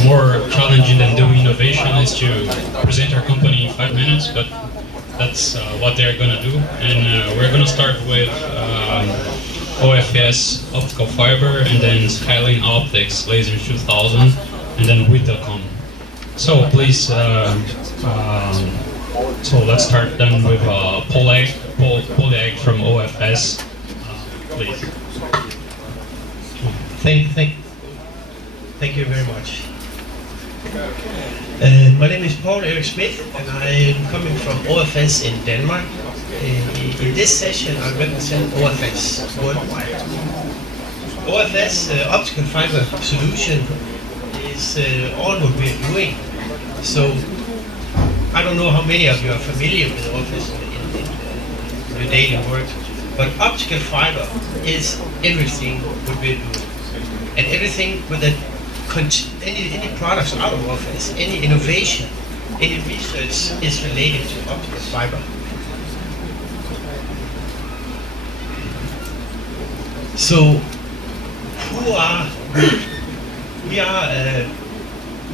more challenging than doing innovation is to present our company in 5 minutes, but that's what they're gonna do. And we're gonna start with OFS Optical Fiber, and then Skyline Optics Laser 2000, and then with.com. So please, so let's start then with Paul Egg from OFS, please. Thank you very much. My name is Paul Erik Smith, and I am coming from OFS in Denmark. In this session, I represent OFS worldwide. OFS Optical Fiber solution is all what we are doing. So I don't know how many of you are familiar with OFS in your daily work, but optical fiber is everything what we are doing, and everything with that. Any products out of OFS, any innovation, any research is related to optical fiber. So, who are we? We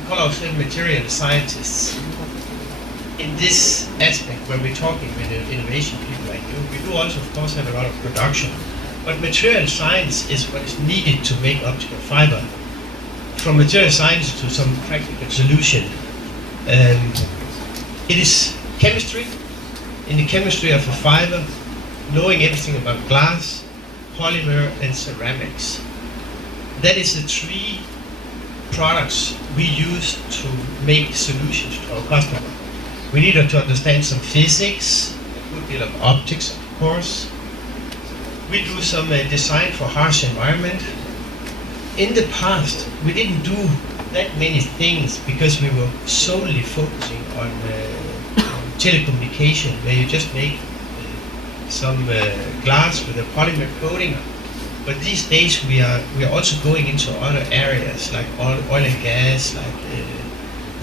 call ourselves material scientists. In this aspect, where we're talking with innovation people like you, we do also, of course, have a lot of production. But material science is what is needed to make optical fiber. From material science to some practical solution. It is chemistry, in the chemistry of a fiber, knowing everything about glass, polymer, and ceramics. That is the three products we use to make solutions to our customer. We need to understand some physics, a good deal of optics, of course. We do some design for harsh environment. In the past, we didn't do that many things because we were solely focusing on telecommunication, where you just make some glass with a polymer coating. But these days we are also going into other areas like oil and gas, like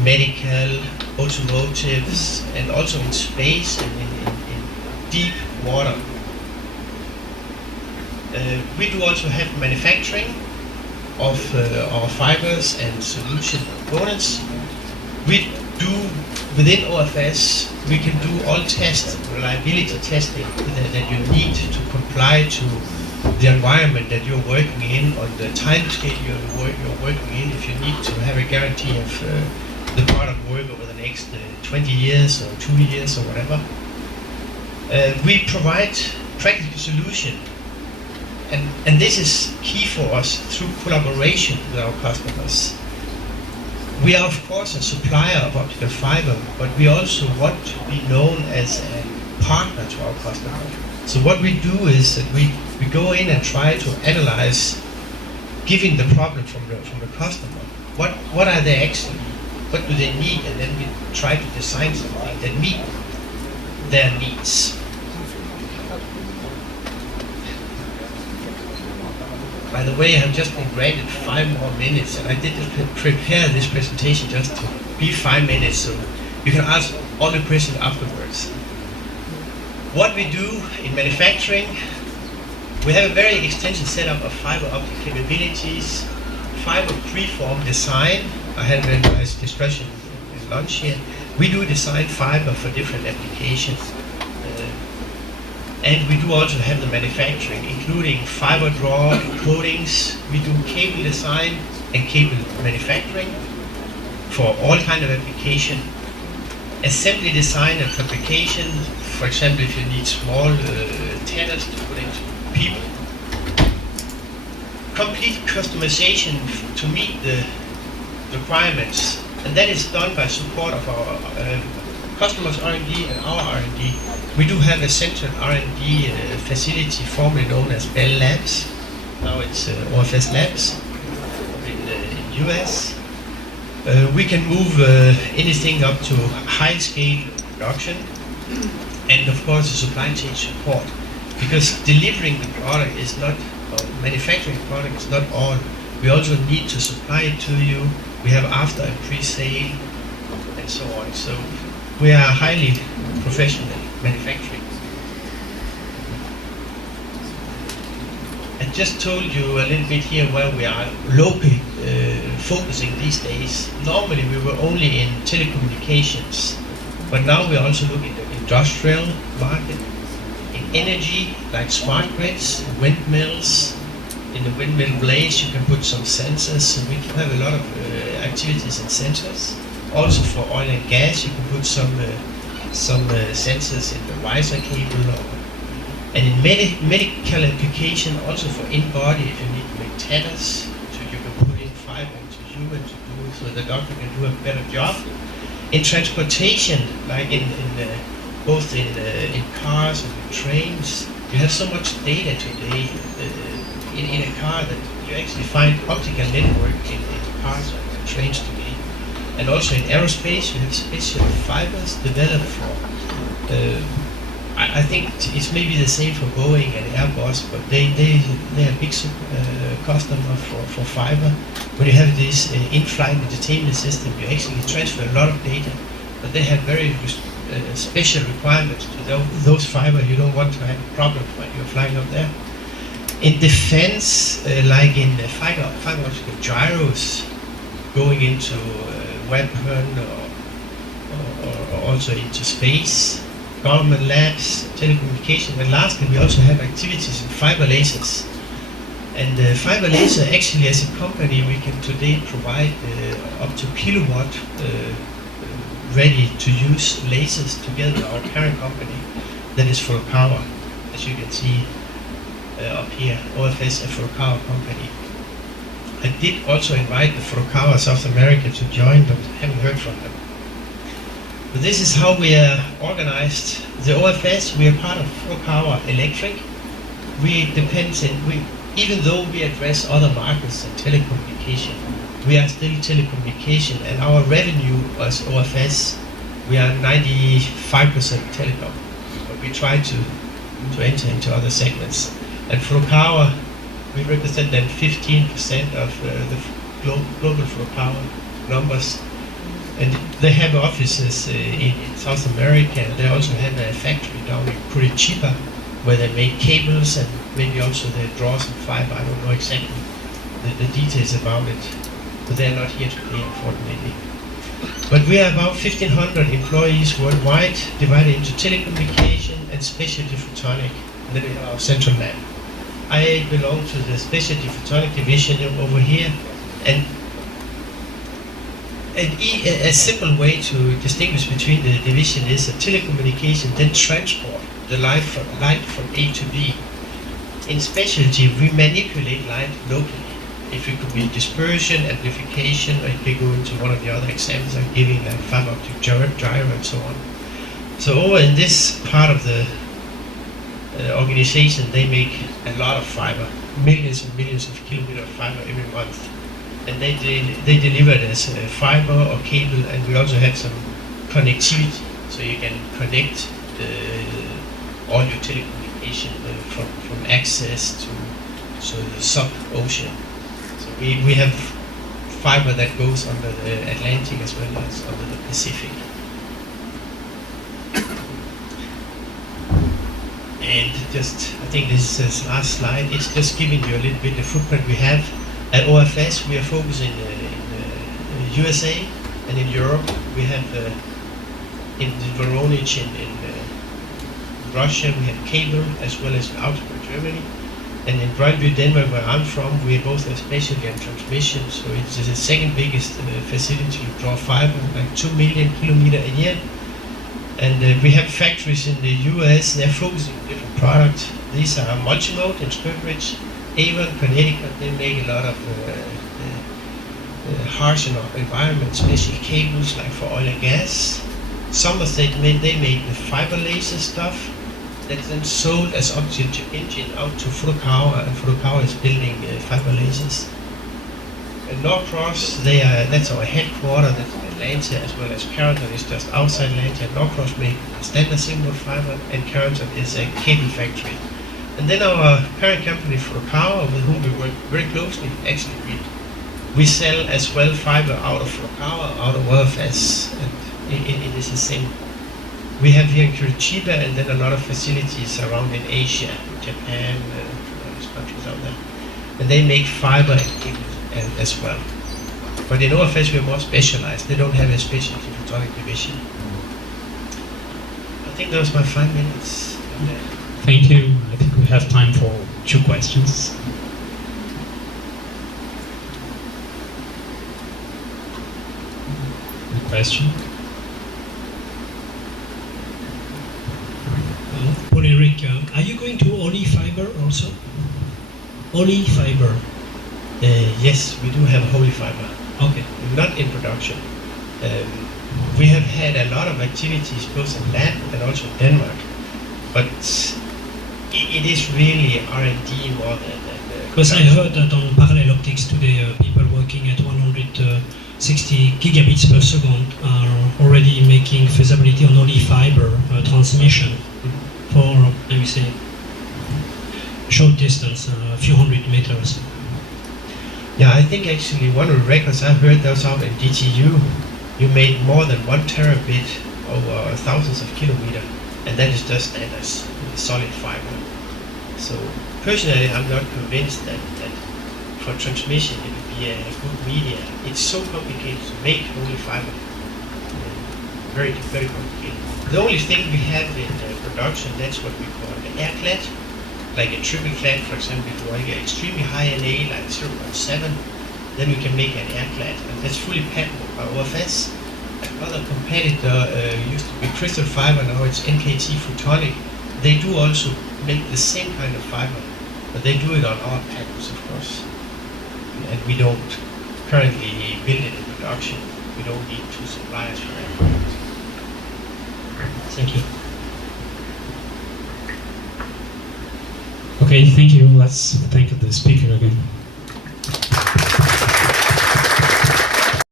medical, automotives, and also in space and in deep water. We do also have manufacturing of our fibers and solution components. We do, within OFS, we can do all tests, reliability testing that you need to comply to the environment that you're working in, on the time scale you're working in, if you need to have a guarantee of the product work over the next 20 years or 2 years or whatever. We provide practical solution. And this is key for us through collaboration with our customers. We are, of course, a supplier of optical fiber, but we also want to be known as a partner to our customer. So what we do is that we go in and try to analyze, given the problem from the customer, what are they actually, what do they need, and then we try to design something that meet their needs. By the way, I've just been granted 5 more minutes, and I didn't prepare this presentation just to be 5 minutes, so you can ask all the questions afterwards. What we do in manufacturing, we have a very extensive setup of fiber optic capabilities, fiber preform design. I had a very nice discussion in lunch here. We do design fiber for different applications. And we do also have the manufacturing, including fiber draw and coatings. We do cable design and cable manufacturing for all kinds of application. Assembly design and fabrication, for example, if you need small antennas to put into people. Complete customization to meet the requirements, and that is done by support of our customers' R&D and our R&D. We do have a central R&D facility formerly known as Bell Labs. Now it's OFS Labs in the US. We can move anything up to high-scale production, and of course the supply chain support. Because delivering the product is not, or manufacturing the product is not all. We also need to supply it to you. We have after and pre-sale and so on. So we are highly professional manufacturing. I just told you a little bit here where we are located focusing these days. Normally we were only in telecommunications, but now we're also looking at the industrial market, in energy, like smart grids, windmills. In the windmill blades you can put some sensors, so we can have a lot of activities in sensors. Also for oil and gas you can put some sensors in the riser cable, and in medical application, also for in-body, if you need to make tethers, so you can put in fiber into human to do so the doctor can do a better job. In transportation, like both in cars and in trains, you have so much data today in a car that you actually find optical network in cars and trains today. And also in aerospace, you have special fibers developed for. I think it's maybe the same for Boeing and Airbus, but they are a big customer for fiber. When you have this in-flight entertainment system, you actually transfer a lot of data, but they have very special requirements to those fiber. You don't want to have a problem when you're flying up there. In defense, like in fiber optical gyros, going into weapon or also into space, government labs, telecommunication, and lastly we also have activities in fiber lasers. And fiber laser, actually as a company, we can today provide up to kilowatt ready to use lasers together with our parent company that is Furukawa, as you can see up here, OFS Furukawa company. I did also invite the Furukawa South America to join, but haven't heard from them. But this is how we are organized. The OFS, we are part of Furukawa Electric. We depend even though we address other markets and telecommunication, we are still telecommunication, and our revenue as OFS, we are 95% telecom, but we try to enter into other segments. And Furukawa, we represent then 15% of the global Furukawa numbers. And they have offices in South America, and they also have a factory down in Curitiba where they make cables and maybe also they draw some fiber. I don't know exactly the details about it, but they're not here today, unfortunately. But we are about 1,500 employees worldwide, divided into telecommunication and specialty photonic, and then we have our central lab. I belong to the specialty photonic division over here, and a simple way to distinguish between the division is that telecommunication then transport the light from A to B. In specialty, we manipulate light locally. If it could be dispersion, amplification, or it could go into one of the other examples I'm giving, like fiber optic gyro and so on. So over in this part of the organization, they make a lot of fiber, millions and millions of kilometers of fiber every month. And they deliver it as fiber or cable, and we also have some connectivity, so you can connect all your telecommunication from access to the sub-ocean. So we have fiber that goes under the Atlantic as well as under the Pacific. And I think this is the last slide. It's just giving you a little bit the footprint we have. At OFS, we are focusing in the USA and in Europe. We have in Voronezh in Russia, we have cable as well as Augsburg, Germany. And in Brøndby, Denmark, where I'm from, we both have specialty and transmission. So it's the second biggest facility to draw fiber, like 2 million kilometers a year. And we have factories in the US, they're focusing on different products. These are multimode in Sturbridge, Avon, Connecticut. They make a lot of harsh environment, especially cables like for oil and gas. Somerset, they make the fiber laser stuff that's then sold as oxygen engine out to Furukawa, and Furukawa is building fiber lasers. And Norcross, that's our headquarters, that's in Atlanta, as well as Carrollton is just outside Atlanta. Norcross make standard single fiber, and Carrollton is a cable factory. And then our parent company Furukawa, with whom we work very closely, actually we sell as well fiber out of Furukawa, out of OFS, and it is the same. We have here in Curitiba, and then a lot of facilities around in Asia, Japan, all these countries out there. And they make fiber and cables as well. But in OFS we're more specialized. They don't have a specialty photonic division. I think that was my 5 minutes. Thank you. I think we have time for 2 questions. Good question. Paul Eric, are you going to Oli Fiber also? Oli Fiber. Yes, we do have Holy Fiber. Okay. Not in production. We have had a lot of activities both in lab and also in Denmark, but it is really R&D more than. Because I heard that on parallel optics today, people working at 160 gigabits per second are already making feasibility on Oli Fiber transmission for, let me say, short distance, a few hundred meters. Yeah, I think actually one of the records I heard that was out in DTU, you made more than 1 terabit over thousands of kilometers, and that is just standards, solid fiber. So personally, I'm not convinced that for transmission it would be a good media. It's so complicated to make only fiber. Very, very complicated. The only thing we have in production, that's what we call the air clad. Like a triple clad, for example, if you want to get extremely high NA, like 0.7, then we can make an air clad, and that's fully patentable by OFS. Another competitor used to be Crystal Fiber, now it's NKT Photonic. They do also make the same kind of fiber, but they do it on our patents, of course. And we don't currently build it in production. We don't need 2 suppliers for that. Thank you. Okay, thank you. Let's thank the speaker again.